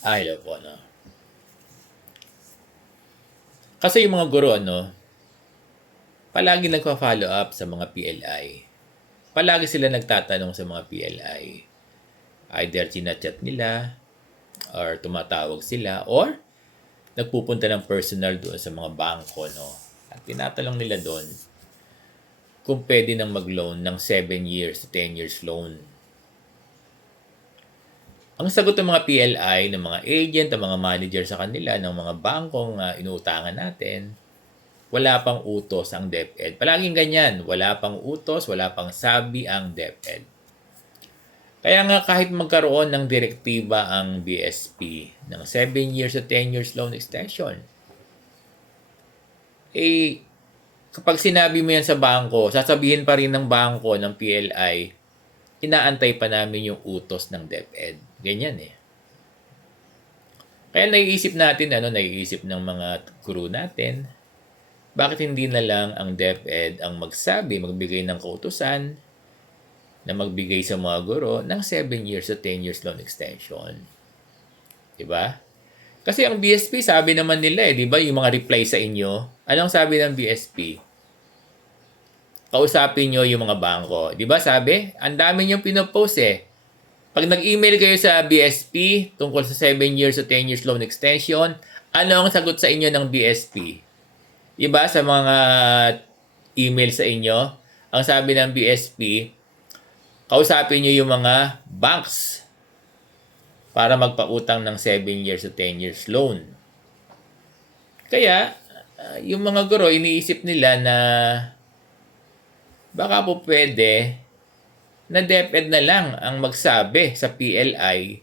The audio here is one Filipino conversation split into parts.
Hello po, no? Kasi yung mga guro, palagi nagpa-follow up sa mga PLI. Palagi sila nagtatanong sa mga PLI. Either chinachat nila, or tumatawag sila, or nagpupunta ng personal doon sa mga bangko, no? At tinatanong nila doon kung pwede nang mag-loan ng 7 years to 10 years loan. Ang sagot ng mga PLI, ng mga agent, ng mga manager sa kanila, ng mga bangkong inuutangan natin, wala pang utos ang DepEd. Palaging ganyan, wala pang utos, wala pang sabi ang DepEd. Kaya nga kahit magkaroon ng direktiba ang BSP ng 7 years to 10 years loan extension, kapag sinabi mo yan sa bangko, sasabihin pa rin ng bangko, ng PLI, inaantay pa namin yung utos ng DepEd. Ganyan eh. Kaya naiisip natin, naiisip ng mga crew natin, bakit hindi na lang ang DepEd ang magsabi, magbigay ng kautusan na magbigay sa mga guro ng 7 years to 10 years loan extension. Diba? Kasi ang BSP, sabi naman nila diba, yung mga reply sa inyo, anong sabi ng BSP? Kausapin nyo yung mga bangko. Diba sabi? Ang dami nyo pinopost Pag nag-email kayo sa BSP tungkol sa 7 years to 10 years loan extension, ano ang sagot sa inyo ng BSP? Diba sa mga email sa inyo, ang sabi ng BSP, kausapin nyo yung mga banks para magpautang ng 7 years to 10 years loan. Kaya, yung mga guro, iniisip nila na baka po pwede na DepEd na lang ang magsabi sa PLI.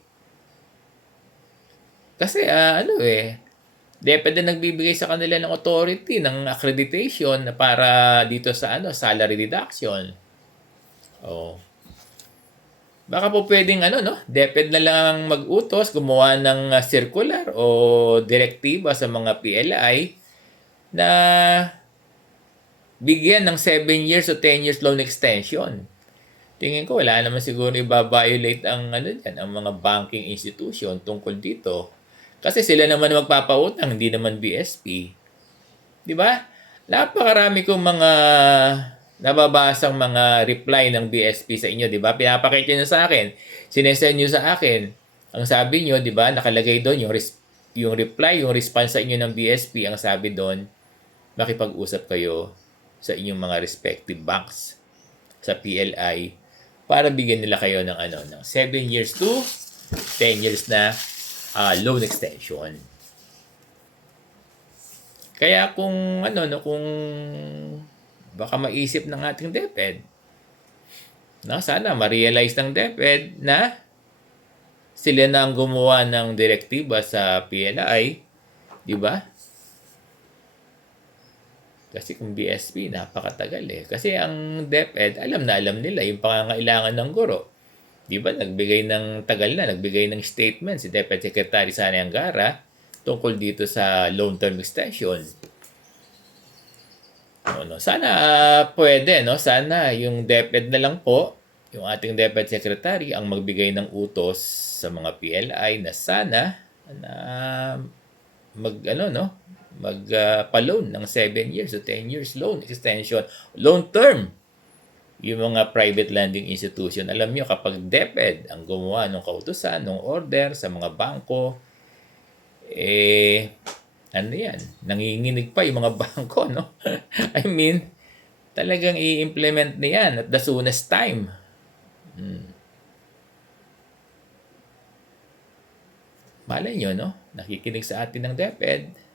Kasi DepEd na nagbibigay sa kanila ng authority, ng accreditation para dito sa salary deduction. Baka po pwedeng DepEd na lang mag-utos, gumawa ng circular o direktiba sa mga PLI na bigyan ng 7 years o 10 years loan extension. Tingin ko wala naman siguro i-violate ang ang mga banking institution tungkol dito. Kasi sila naman magpapautang, hindi naman BSP. 'Di ba? Napakarami kong mga nababasang mga reply ng BSP sa inyo, 'di ba? Pinapakita niyo sa akin, sinesend niyo sa akin. Ang sabi niyo, 'di ba, nakalagay doon yung reply, yung response sa inyo ng BSP, ang sabi doon, makipag-usap kayo sa inyong mga respective banks sa PLI para bigyan nila kayo ng ng 7 years to 10 years na loan extension. Kaya kung kung baka maisip ng ating DepEd, sana ma-realize ng DepEd na sila na ang gumawa ng direktiba sa PLI, di ba? Kasi kung BSP, napakatagal Kasi ang DepEd, alam na alam nila yung pangangailangan ng guro. Di ba? Nagbigay ng statement si DepEd Secretary Sani Angara tungkol dito sa loan term extension. Sana pwede, Sana yung DepEd na lang po, yung ating DepEd Secretary ang magbigay ng utos sa mga PLI na sana na magpa-loan ng 7 years to 10 years loan extension, loan term. Yung mga private lending institution, alam nyo, kapag DepEd ang gumawa ng kautusan, ng order sa mga bangko, nanginginig pa yung mga bangko, I mean, talagang i-implement na yan at the soonest time. Malay nyo, nakikinig sa atin ng DepEd.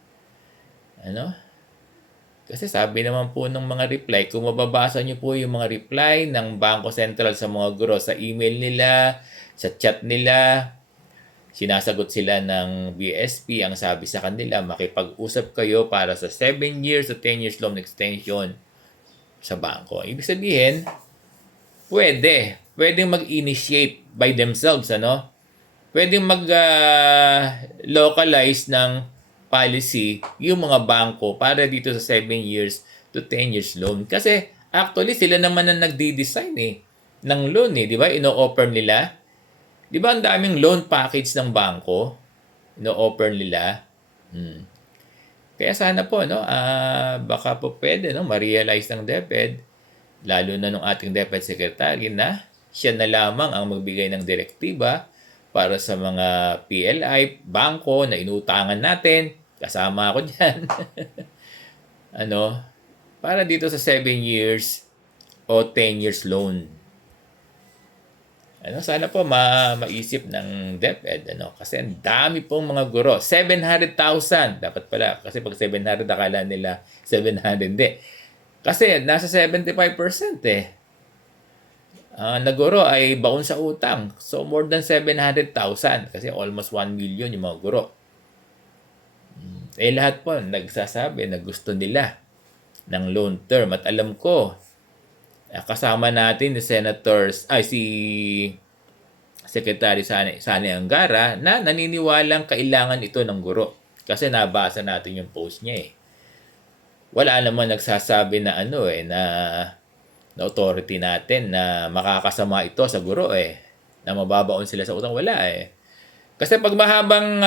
Kasi sabi naman po ng mga reply, kung mababasa nyo po yung mga reply ng Bangko Sentral sa mga guro sa email nila, sa chat nila, sinasagot sila ng BSP, ang sabi sa kanila, makipag-usap kayo para sa 7 years to 10 years loan extension sa bangko. Ibig sabihin, pwedeng mag-initiate by themselves, Pwedeng mag-localize ng policy yung mga bangko para dito sa 7 years to 10 years loan. Kasi actually, sila naman ang nagdi-design ng loan di ba? Ino-offer nila. Di ba ang daming loan package ng bangko? no-offer nila. Kaya sana po, no, baka po pwede, no, ma-realize ng DepEd, lalo na nung ating DepEd Secretary na siya na lamang ang magbigay ng direktiba para sa mga PLI, bangko na inutangan natin. Kasama ako dyan. Para dito sa 7 years o 10 years loan. Sana po maisip ng DepEd, kasi ang dami pong mga guro. 700,000 dapat pala, kasi pag 700 akala nila 700, hindi. Kasi nasa 75% na guro ay baon sa utang. So more than 700,000 kasi almost 1 million yung mga guro. Lahat po nagsasabi na gusto nila ng loan term, at alam ko kasama natin si Secretary Sani Angara na naniniwalang kailangan ito ng guro. Kasi nabasa natin yung post niya Wala naman nagsasabi na na authority natin na makakasama ito sa guro na mababaon sila sa utang. Wala Kasi pag mahabang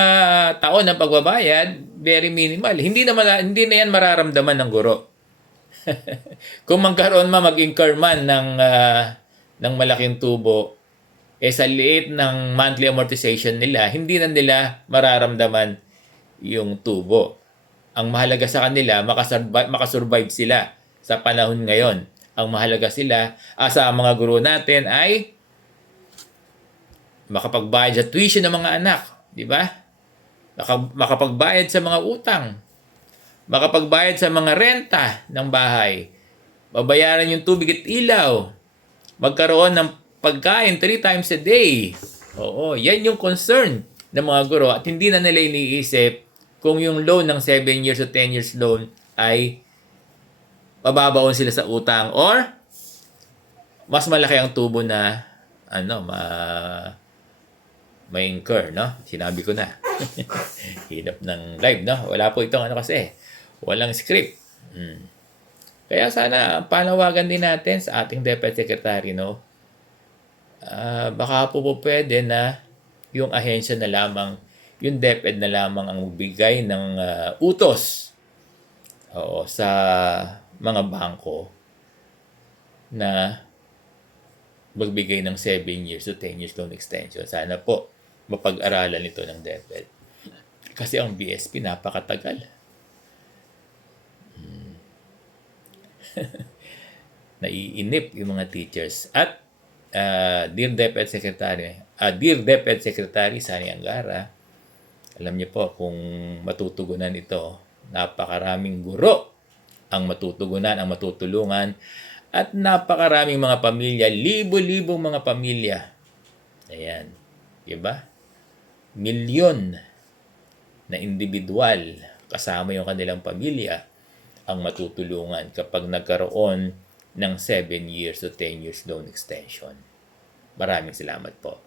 taon ng pagbabayad, very minimal. Hindi na yan mararamdaman ng guro. Kung magkaroon mag-incur man ng malaking tubo, sa liit ng monthly amortization nila, hindi na nila mararamdaman yung tubo. Ang mahalaga sa kanila, makasurvive sila sa panahon ngayon. Ang mahalaga sa mga guro natin ay makapagbayad sa tuition ng mga anak, di ba? Makapagbayad sa mga utang, makapagbayad sa mga renta ng bahay, babayaran yung tubig at ilaw, magkaroon ng pagkain 3 times a day. Oo, yan yung concern ng mga guro, at hindi na nila iniisip kung yung loan ng 7 years o 10 years loan ay mababaon sila sa utang or mas malaki ang tubo na may incur, Sinabi ko na. Hirap ng live, Wala po itong kasi. Walang script. Kaya sana panawagan din natin sa ating DepEd Secretary, baka po pwede na yung ahensya na lamang, yung DepEd na lamang ang magbigay ng utos sa mga bangko na magbigay ng 7 years to 10 years loan extension. Sana po mapag-aralan ito ng DepEd. Kasi ang BSP napakatagal. Naiinip yung mga teachers. At Dear DepEd Secretary Sani Angara, alam niyo po kung matutugunan ito, napakaraming guro ang matutugunan, ang matutulungan, at napakaraming mga pamilya, libo-libong mga pamilya. Ayan, diba? Milyon na individual kasama yung kanilang pamilya ang matutulungan kapag nagkaroon ng 7 years to 10 years loan extension. Maraming salamat po.